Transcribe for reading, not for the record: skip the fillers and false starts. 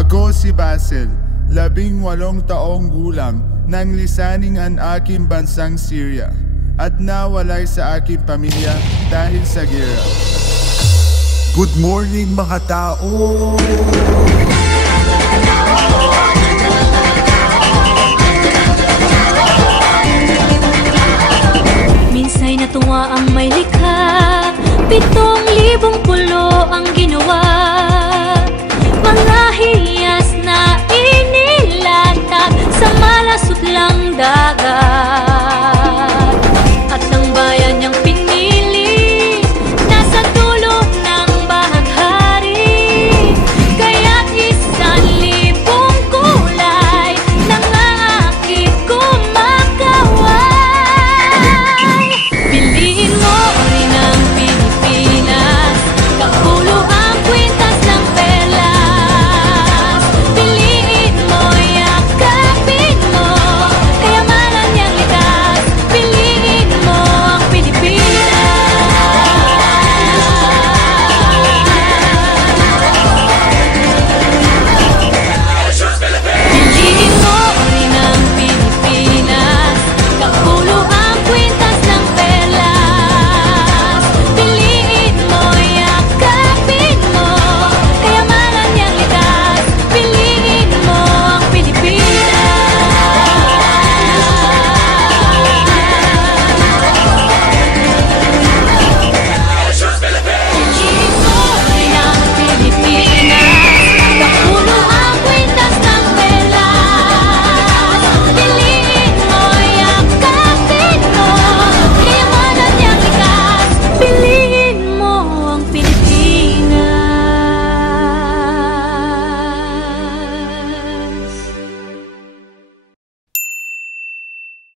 Ako si Basil, 18 taong gulang, nang lisaning ang aking bansang Syria at nawalay sa aking pamilya dahil sa gera. Good morning mga tao!